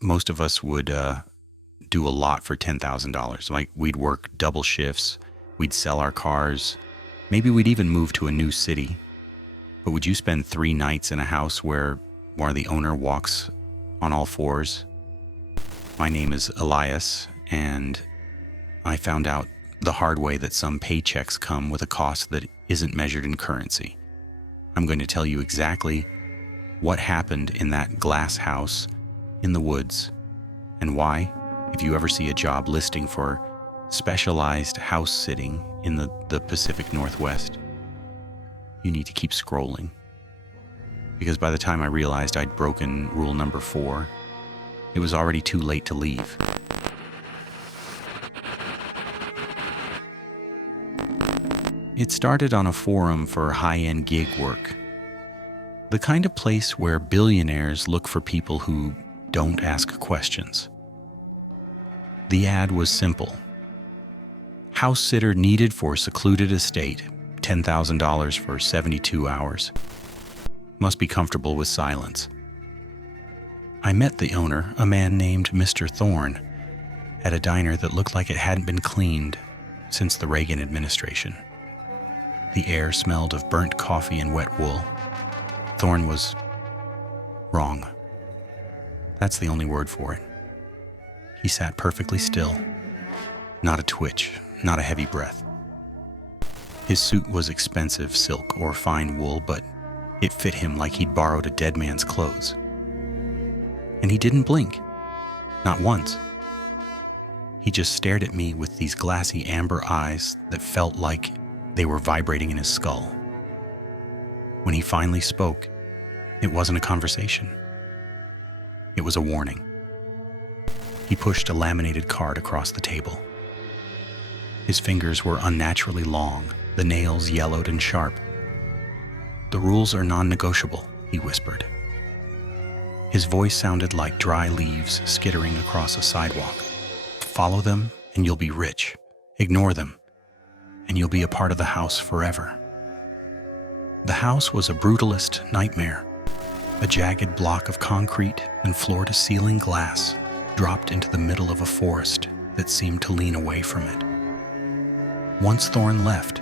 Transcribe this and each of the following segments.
most of us would do a lot for $10,000. Like we'd work double shifts, we'd sell our cars, maybe we'd even move to a new city. But would you spend 3 nights in a house where the owner walks on all fours? My name is Elias, and I found out the hard way that some paychecks come with a cost that isn't measured in currency. I'm going to tell you exactly what happened in that glass house in the woods, and why, if you ever see a job listing for specialized house sitting in the Pacific Northwest, you need to keep scrolling. Because by the time I realized I'd broken rule number 4, it was already too late to leave. It started on a forum for high-end gig work. The kind of place where billionaires look for people who don't ask questions. The ad was simple. House sitter needed for secluded estate, $10,000 for 72 hours. Must be comfortable with silence. I met the owner, a man named Mr. Thorne, at a diner that looked like it hadn't been cleaned since the Reagan administration. The air smelled of burnt coffee and wet wool. Thorne was wrong. That's the only word for it. He sat perfectly still. Not a twitch, not a heavy breath. His suit was expensive silk or fine wool, but it fit him like he'd borrowed a dead man's clothes. And he didn't blink. Not once. He just stared at me with these glassy amber eyes that felt like they were vibrating in his skull. When he finally spoke, it wasn't a conversation. It was a warning. He pushed a laminated card across the table. His fingers were unnaturally long, the nails yellowed and sharp. "The rules are non-negotiable," he whispered. His voice sounded like dry leaves skittering across a sidewalk. "Follow them and you'll be rich. Ignore them and you'll be a part of the house forever." The house was a brutalist nightmare. A jagged block of concrete and floor-to-ceiling glass dropped into the middle of a forest that seemed to lean away from it. Once Thorne left,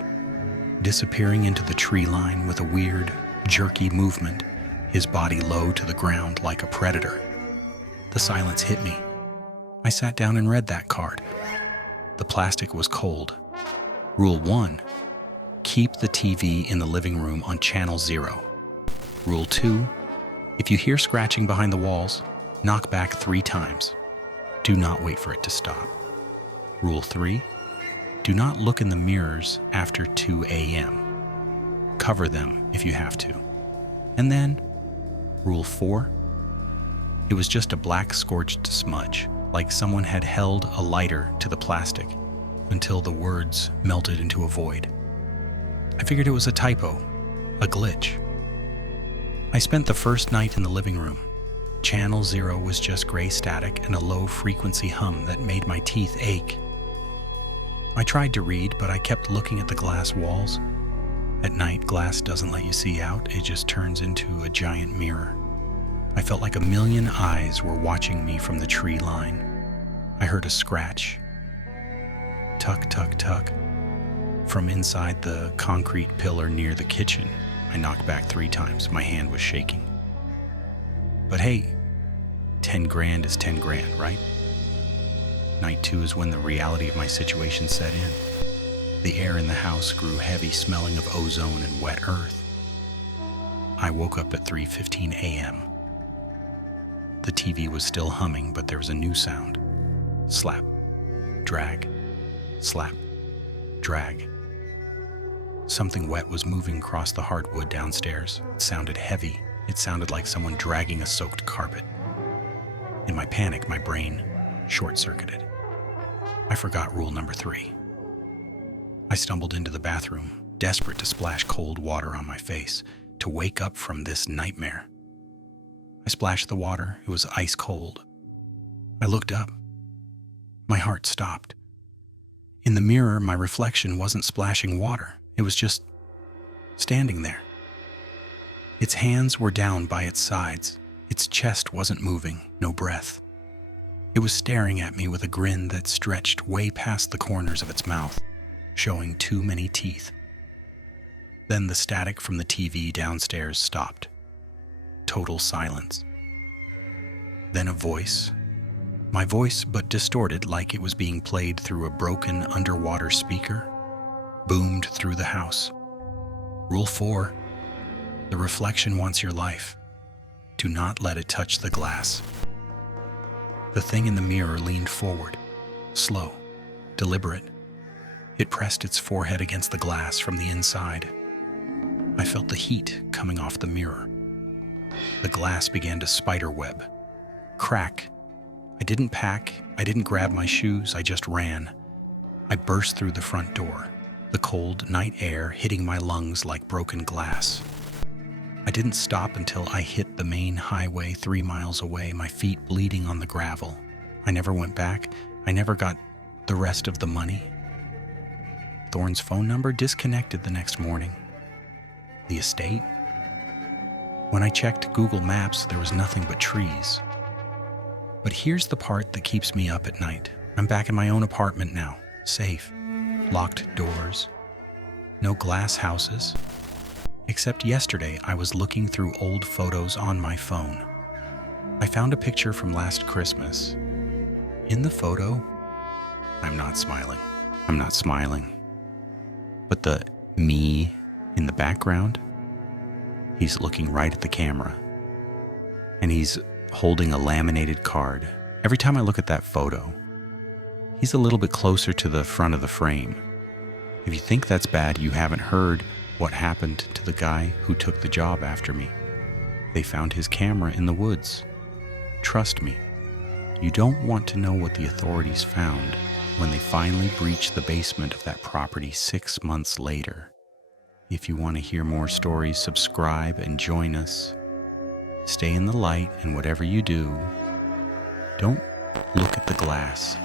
disappearing into the tree line with a weird, jerky movement, his body low to the ground like a predator. The silence hit me. I sat down and read that card. The plastic was cold. Rule 1, keep the TV in the living room on channel 0. Rule 2, if you hear scratching behind the walls, knock back 3 times. Do not wait for it to stop. Rule 3, do not look in the mirrors after 2 a.m. Cover them if you have to. And then, Rule 4, it was just a black scorched smudge, like someone had held a lighter to the plastic until the words melted into a void. I figured it was a typo, a glitch. I spent the first night in the living room. Channel 0 was just gray static and a low-frequency hum that made my teeth ache. I tried to read, but I kept looking at the glass walls. At night, glass doesn't let you see out, it just turns into a giant mirror. I felt like a million eyes were watching me from the tree line. I heard a scratch. Tuck, tuck, tuck. From inside the concrete pillar near the kitchen, I knocked back 3 times. My hand was shaking. But hey, 10 grand is 10 grand, right? Night 2 is when the reality of my situation set in. The air in the house grew heavy, smelling of ozone and wet earth. I woke up at 3:15 a.m. The TV was still humming, but there was a new sound. Slap, drag, slap, drag. Something wet was moving across the hardwood downstairs. It sounded heavy. It sounded like someone dragging a soaked carpet. In my panic, my brain short-circuited. I forgot rule number 3. I stumbled into the bathroom, desperate to splash cold water on my face, to wake up from this nightmare. I splashed the water. It was ice cold. I looked up. My heart stopped. In the mirror, my reflection wasn't splashing water. It was just standing there. Its hands were down by its sides. Its chest wasn't moving, no breath. It was staring at me with a grin that stretched way past the corners of its mouth, showing too many teeth. Then the static from the TV downstairs stopped. Total silence. Then a voice. My voice, but distorted like it was being played through a broken underwater speaker, boomed through the house. Rule 4. The reflection wants your life. Do not let it touch the glass. The thing in the mirror leaned forward, slow, deliberate. It pressed its forehead against the glass from the inside. I felt the heat coming off the mirror. The glass began to spiderweb, crack. I didn't pack, I didn't grab my shoes, I just ran. I burst through the front door, the cold night air hitting my lungs like broken glass. I didn't stop until I hit the main highway 3 miles away, my feet bleeding on the gravel. I never went back. I never got the rest of the money. Thorne's phone number disconnected the next morning. The estate? When I checked Google Maps, there was nothing but trees. But here's the part that keeps me up at night. I'm back in my own apartment now, safe, locked doors, no glass houses. Except yesterday, I was looking through old photos on my phone. I found a picture from last Christmas. In the photo, I'm not smiling. But the me in the background, he's looking right at the camera. And he's holding a laminated card. Every time I look at that photo, he's a little bit closer to the front of the frame. If you think that's bad, you haven't heard what happened to the guy who took the job after me. They found his camera in the woods. Trust me, you don't want to know what the authorities found when they finally breached the basement of that property 6 months later. If you want to hear more stories, subscribe and join us. Stay in the light, and whatever you do, don't look at the glass.